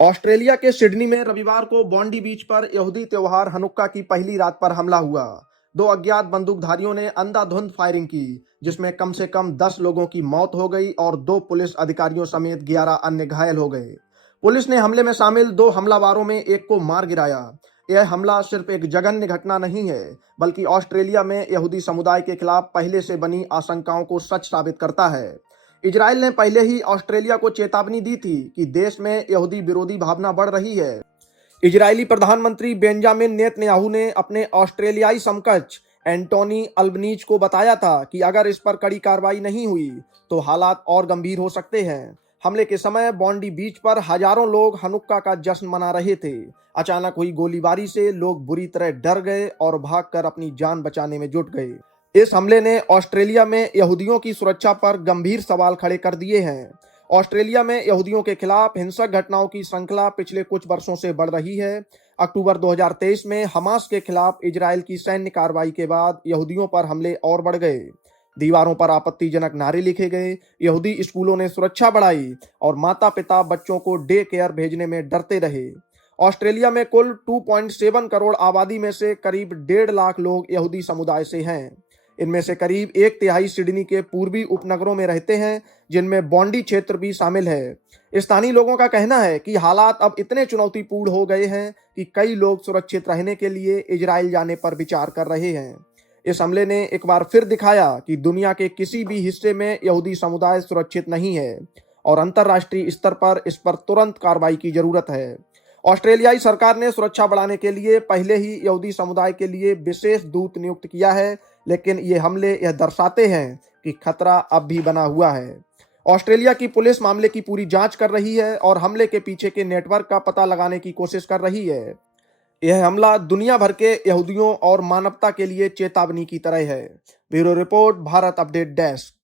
Australia के Sydney में रविवार को बॉन्डी बीच पर यहूदी त्योहार हनुक्का की पहली रात पर हमला हुआ। दो अज्ञात बंदूकधारियों ने अंधाधुंध फायरिंग की, जिसमें कम से कम 10 लोगों की मौत हो गई और 2 पुलिस अधिकारियों समेत 11 अन्य घायल हो गए। पुलिस ने हमले में शामिल 2 हमलावरों में एक को मार गिराया। यह हमला सिर्फ एक जघन्य घटना नहीं है, बल्कि ऑस्ट्रेलिया में यहूदी समुदाय के खिलाफ पहले से बनी आशंकाओं को सच साबित करता है। इजराइल ने पहले ही ऑस्ट्रेलिया को चेतावनी दी थी कि देश में यहूदी विरोधी भावना बढ़ रही है। इजरायली प्रधानमंत्री बेंजामिन नेतन्याहू ने अपने ऑस्ट्रेलियाई समकक्ष एंटोनी अल्बनीज को बताया था कि अगर इस पर कड़ी कार्रवाई नहीं हुई तो हालात और गंभीर हो सकते हैं। हमले के समय बॉन्डी बीच पर हजारों लोग हनुक्का का जश्न मना रहे थे। अचानक हुई गोलीबारी से लोग बुरी तरह डर गए और भागकर अपनी जान बचाने में जुट गए। इस हमले ने ऑस्ट्रेलिया में यहूदियों की सुरक्षा पर गंभीर सवाल खड़े कर दिए हैं। ऑस्ट्रेलिया में यहूदियों के खिलाफ हिंसक घटनाओं की श्रृंखला पिछले कुछ वर्षों से बढ़ रही है। अक्टूबर 2023 में हमास के खिलाफ इजरायल की सैन्य कार्रवाई के बाद यहूदियों पर हमले और बढ़ गए। दीवारों पर आपत्तिजनक नारे लिखे गए, यहूदी स्कूलों ने सुरक्षा बढ़ाई और माता पिता बच्चों को डे केयर भेजने में डरते रहे। ऑस्ट्रेलिया में कुल 2.7 करोड़ आबादी में से करीब 1.5 लाख लोग यहूदी समुदाय से हैं। इनमें से करीब 1/3 सिडनी के पूर्वी उपनगरों में रहते हैं, जिनमें बॉन्डी क्षेत्र भी शामिल है। स्थानीय लोगों का कहना है कि हालात अब इतने चुनौतीपूर्ण हो गए हैं कि कई लोग सुरक्षित रहने के लिए इजराइल जाने पर विचार कर रहे हैं। इस हमले ने एक बार फिर दिखाया कि दुनिया के किसी भी हिस्से में यहूदी समुदाय सुरक्षित नहीं है और अंतर्राष्ट्रीय स्तर पर इस पर तुरंत कार्रवाई की जरूरत है। ऑस्ट्रेलियाई सरकार ने सुरक्षा बढ़ाने के लिए पहले ही यहूदी समुदाय के लिए विशेष दूत नियुक्त किया है, लेकिन ये हमले यह दर्शाते हैं कि खतरा अब भी बना हुआ है। ऑस्ट्रेलिया की पुलिस मामले की पूरी जांच कर रही है और हमले के पीछे के नेटवर्क का पता लगाने की कोशिश कर रही है। यह हमला दुनिया भर के यहूदियों और मानवता के लिए चेतावनी की तरह है। Bureau report, Bharat update desk.